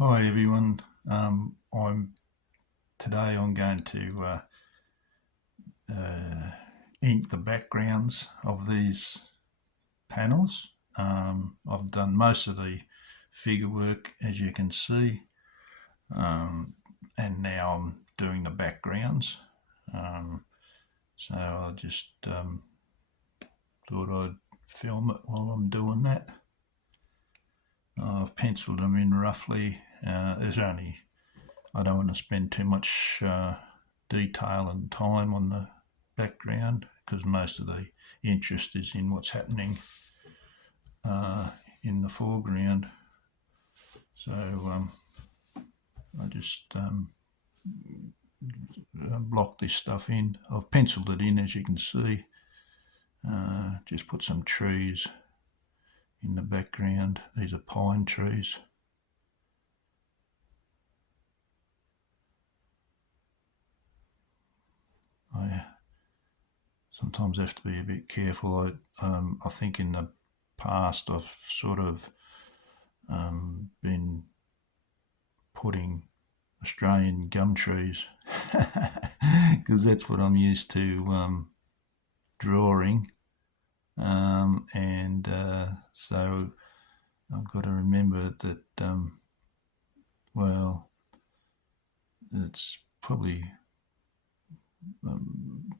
Hi everyone. I'm today I'm going to uh, ink the backgrounds of these panels. I've done most of the figure work, as you can see, um, and now I'm doing the backgrounds. So I just thought I'd film it while I'm doing that. I've penciled them in roughly. There's only I don't want to spend too much detail and time on the background because most of the interest is in what's happening in the foreground. So I just block this stuff in. I've penciled it in, as you can see. Just put some trees in the background. These are pine trees. I sometimes have to be a bit careful. I think in the past I've sort of been putting Australian gum trees because that's what I'm used to drawing, and so I've got to remember that. Well, it's probably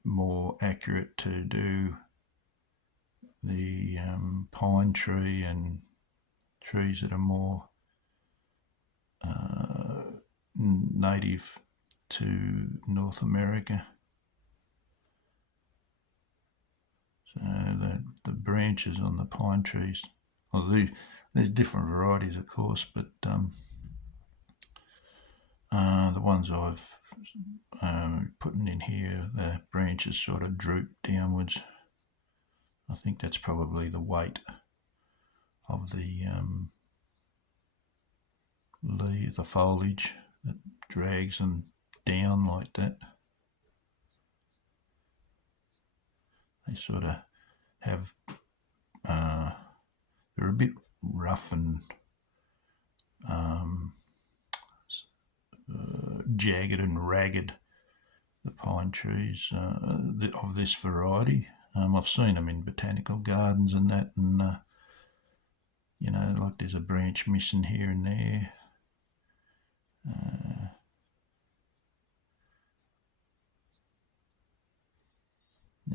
more accurate to do the pine tree and trees that are more native to North America. So the branches on the pine trees, well, there's different varieties, of course, but the ones I've putting in here, the branches sort of droop downwards. I think that's probably the weight of the foliage that drags them down like that. They sort of have they're a bit rough and jagged and ragged. The pine trees of this variety. I've seen them in botanical gardens and that, and like there's a branch missing here and there.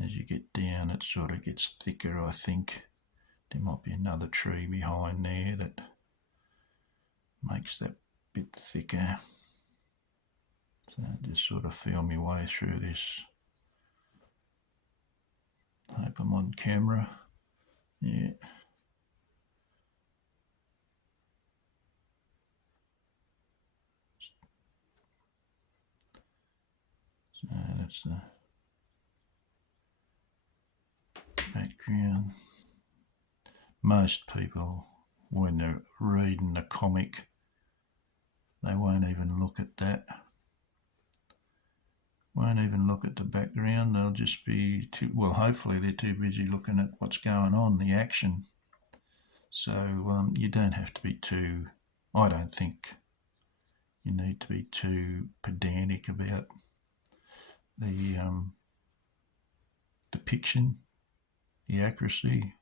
As you get down, it sort of gets thicker, I think. There might be another tree behind there that makes that bit thicker. So I just sort of feel my way through this. Hope I'm on camera. Yeah. So that's the background. Most people, when they're reading the comic, they won't even look at that. Won't even look at the background. They'll just be hopefully they're too busy looking at what's going on, the action. So you don't have to be too, I don't think you need to be too pedantic about the depiction, the accuracy.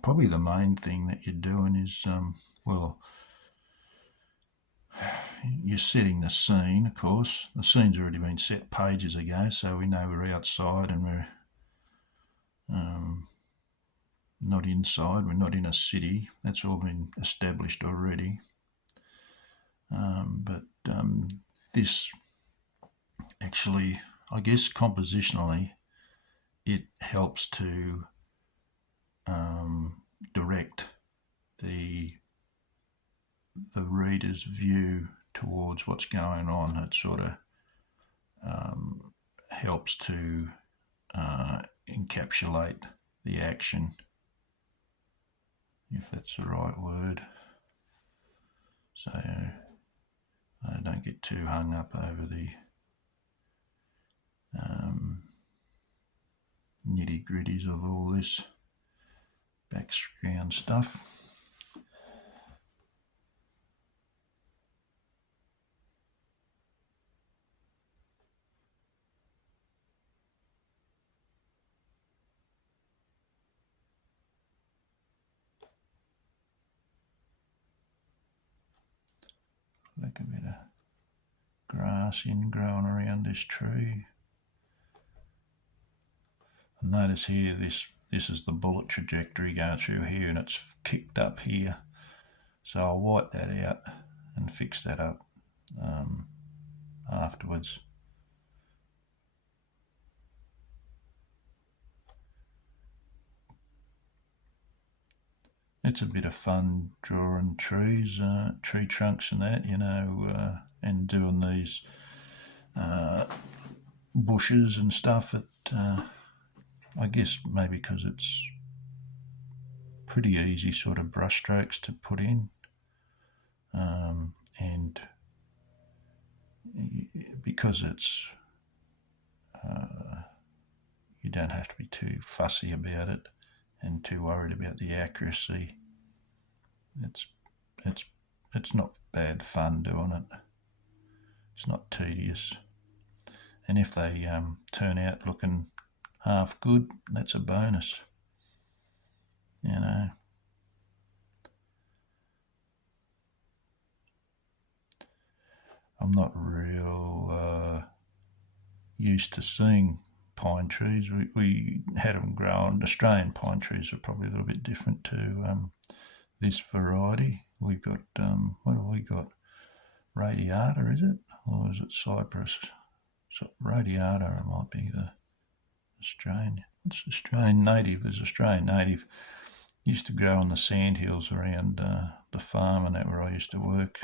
Probably the main thing that you're doing is, you're setting the scene, of course. The scene's already been set pages ago, so we know we're outside and we're not inside, we're not in a city. That's all been established already. But this actually, I guess compositionally, it helps to direct the reader's view towards what's going on. It sort of helps to encapsulate the action, if that's the right word. So I don't get too hung up over the nitty gritties of all this background stuff. Make a bit of grass in growing around this tree. And notice here this is the bullet trajectory going through here, and it's kicked up here. So I'll wipe that out and fix that up afterwards. It's a bit of fun drawing trees, tree trunks and that, and doing these bushes and stuff. I guess maybe because it's pretty easy sort of brush strokes to put in, and because it's you don't have to be too fussy about it and too worried about the accuracy. It's not bad fun doing it. It's not tedious, and if they turn out looking half good, that's a bonus. I'm not real used to seeing pine trees. We had them growing. Australian pine trees are probably a little bit different to this variety. We got what have we got? Radiata, is it, or is it cypress? So radiata, it might be the Australian. It's Australian native. There's Australian native. Used to grow on the sandhills around the farm, and that where I used to work.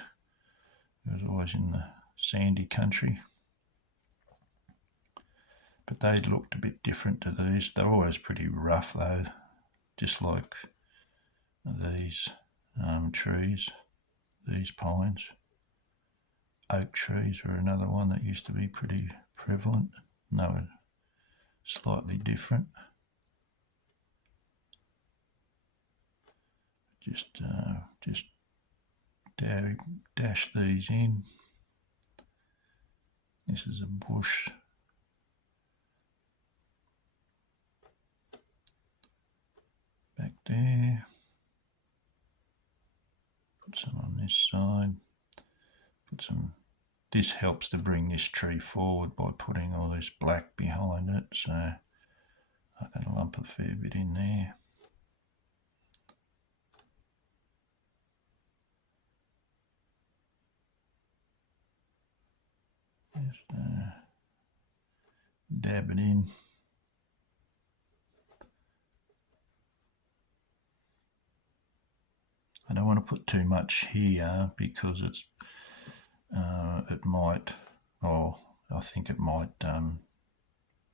It was always in the sandy country. But they looked a bit different to these. They're always pretty rough though, just like these trees, these pines. Oak trees were another one that used to be pretty prevalent. And they were slightly different. Just dash these in. This is a bush. Back there. Put some on this side. Put some. This helps to bring this tree forward by putting all this black behind it. So I can lump a fair bit in there. Just dab it in. I don't want to put too much here because it might, I think it might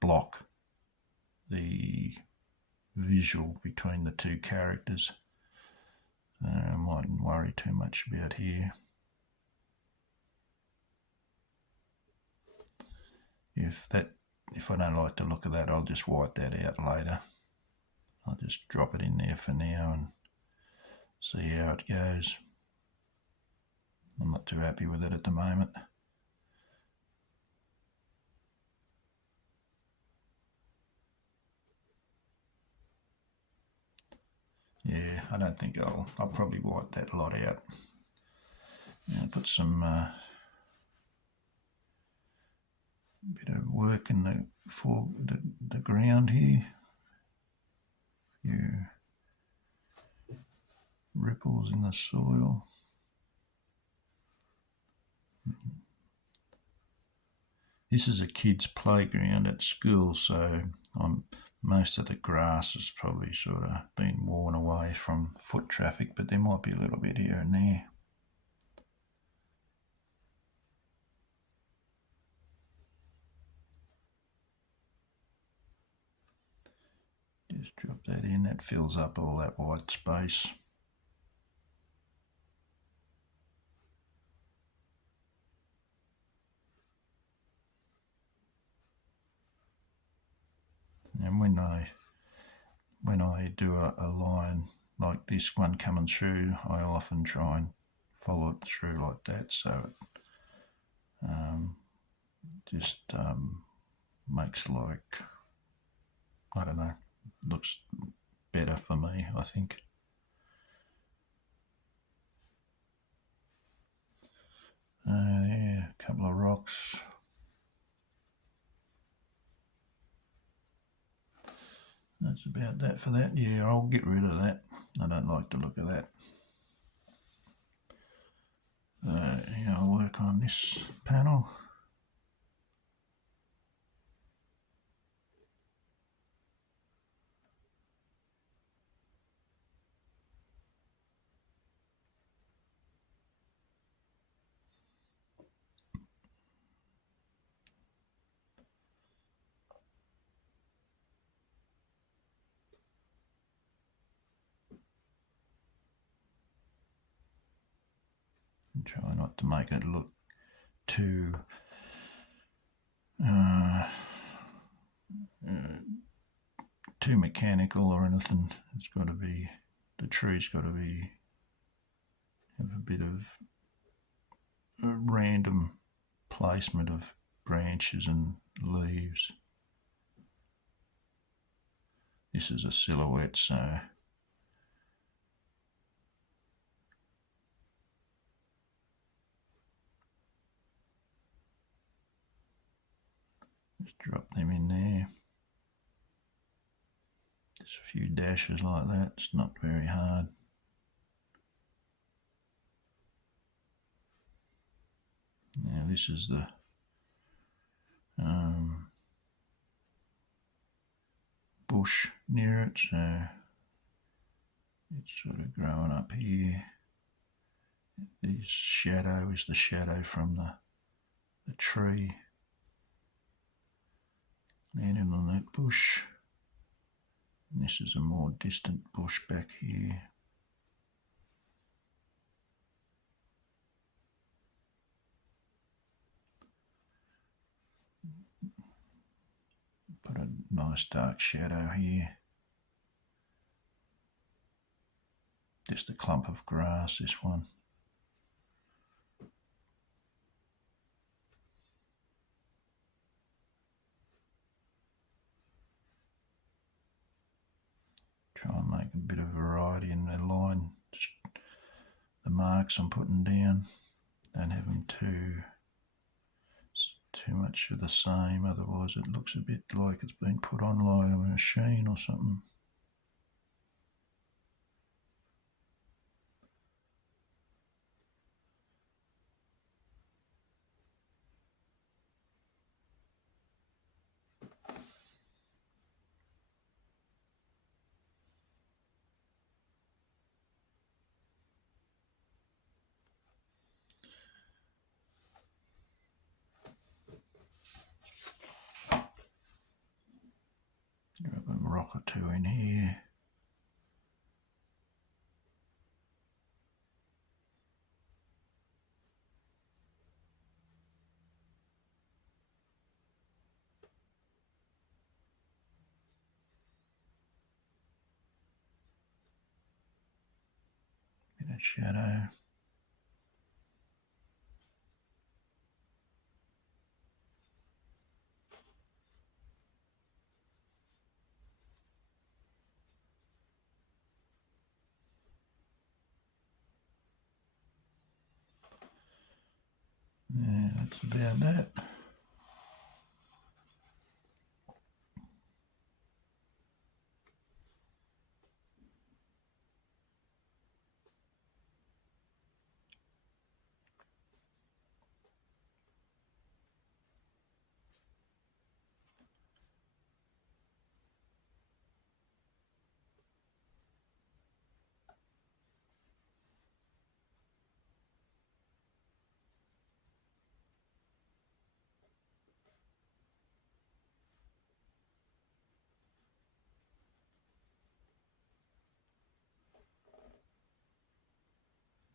block the visual between the two characters. I mightn't worry too much about here. If I don't like the look of that, I'll just wipe that out later. I'll just drop it in there for now and see how it goes. I'm not too happy with it at the moment. Yeah, I don't think I'll probably wipe that lot out. Put some bit of work in the ground here. A few ripples in the soil. This is a kid's playground at school, so most of the grass has probably sort of been worn away from foot traffic, but there might be a little bit here and there. Just drop that in, that fills up all that white space. And when I do a line like this one coming through, I often try and follow it through like that, so it just makes like, I don't know, looks better for me, I think. couple of rocks. That's about that for that. Yeah, I'll get rid of that. I don't like the look of that. Yeah, I'll work on this panel. And try not to make it look too too mechanical or anything. It's got to be, the tree's got to be, have a bit of a random placement of branches and leaves. This is a silhouette, so just drop them in there. Just a few dashes like that. It's not very hard. Now this is the bush near it, so it's sort of growing up here. This shadow is the shadow from the tree landing on that bush. And this is a more distant bush back here. Put a nice dark shadow here. Just a clump of grass, this one. Try and make a bit of variety in the line. Just the marks I'm putting down, don't have them too much of the same, otherwise it looks a bit like it's been put on like a machine or something. Grab a rock or two in here. Bit of shadow. Yeah, that's about that.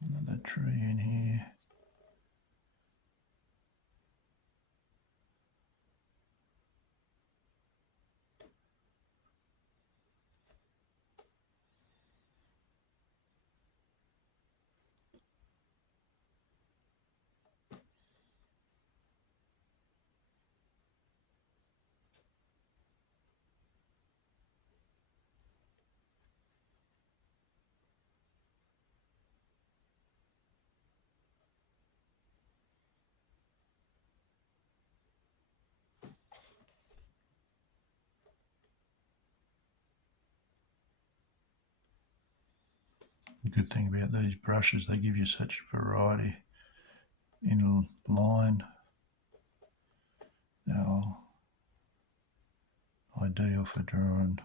Another tree in here. The good thing about these brushes, they give you such variety in line. They're ideal for drawing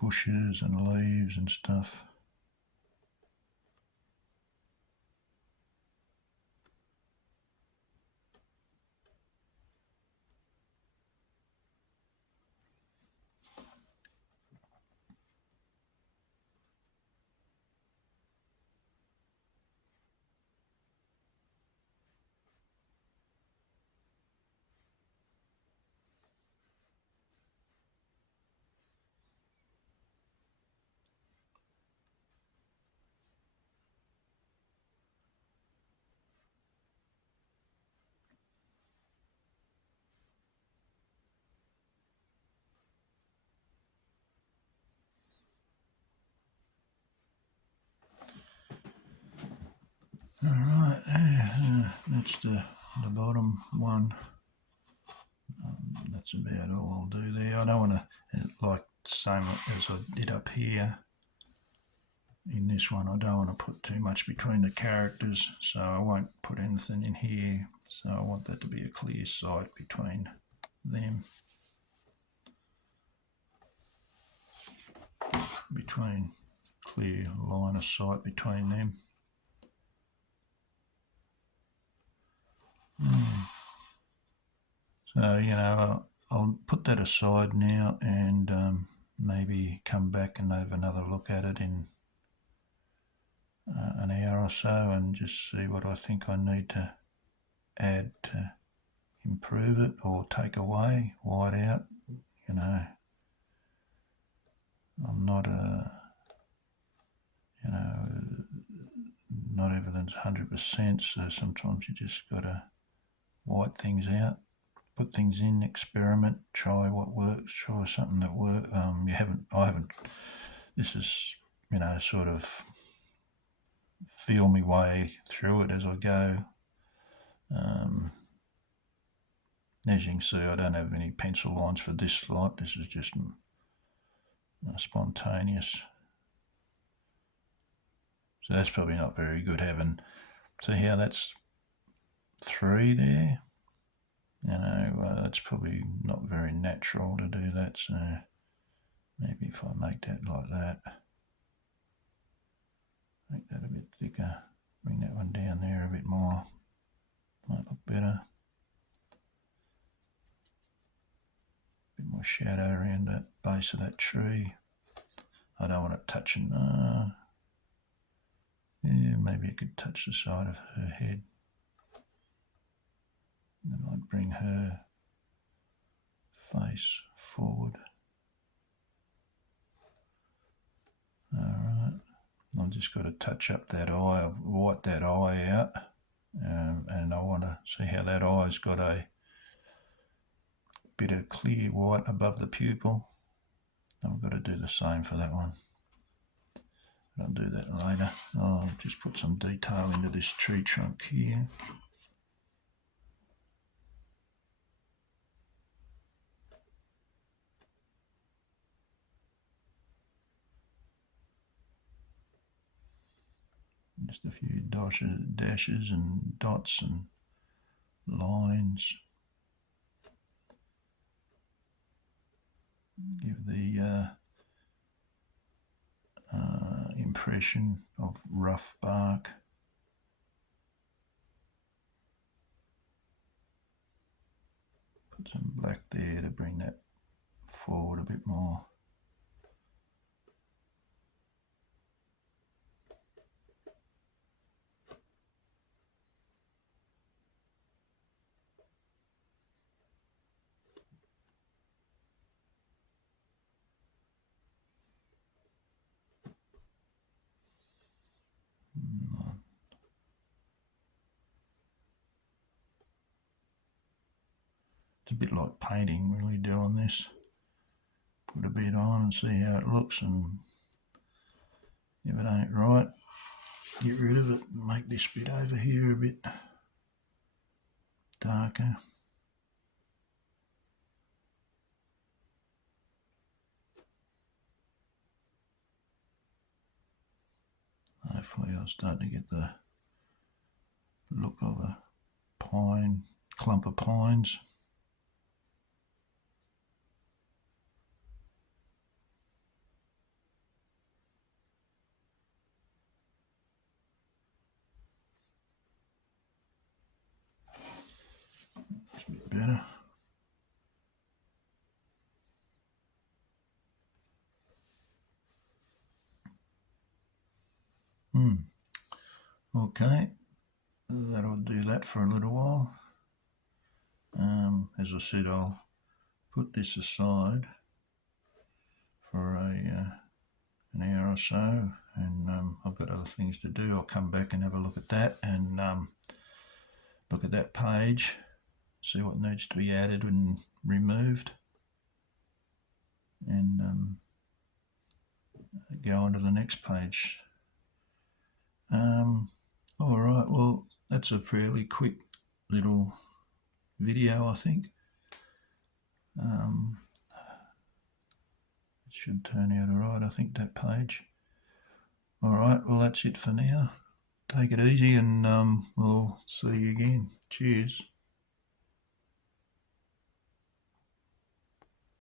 bushes and leaves and stuff. Alright, that's the bottom one. That's about all I'll do there. I don't want to, like same as I did up here, in this one I don't want to put too much between the characters, so I won't put anything in here. So I want that to be a clear sight between them. Clear line of sight between them. So, you know, I'll put that aside now and maybe come back and have another look at it in an hour or so and just see what I think I need to add to improve it or take away, white out. You know, I'm not not everything's 100%, so sometimes you just got to white things out, put things in, experiment, try what works, try something that works. I haven't, this is, you know, sort of feel my way through it as I go. As you can see, I don't have any pencil lines for this lot. This is just spontaneous. So that's probably not very good having, see how that's 3 there? You know, that's probably not very natural to do that, so maybe if I make that like that, make that a bit thicker, bring that one down there a bit more, might look better. A bit more shadow around that base of that tree. I don't want it touching, yeah, maybe it could touch the side of her head. I might bring her face forward. Alright, I've just got to touch up that eye, white that eye out, and I want to see how that eye's got a bit of clear white above the pupil. I've got to do the same for that one. I'll do that later. I'll just put some detail into this tree trunk here. Just a few dashes and dots and lines. Give the impression of rough bark. Put some black there to bring that forward a bit more. It's a bit like painting, really, doing this. Put a bit on and see how it looks, and if it ain't right, get rid of it and make this bit over here a bit darker. Hopefully I'll start to get the look of a pine, clump of pines. It's a bit better. Okay, that'll do that for a little while. As I said, I'll put this aside for an hour or so, and I've got other things to do. I'll come back and have a look at that and look at that page, see what needs to be added and removed, and go on to the next page. All right, well, that's a fairly quick little video, I think. It should turn out all right, I think, that page. All right, well, that's it for now. Take it easy, and we'll see you again. Cheers.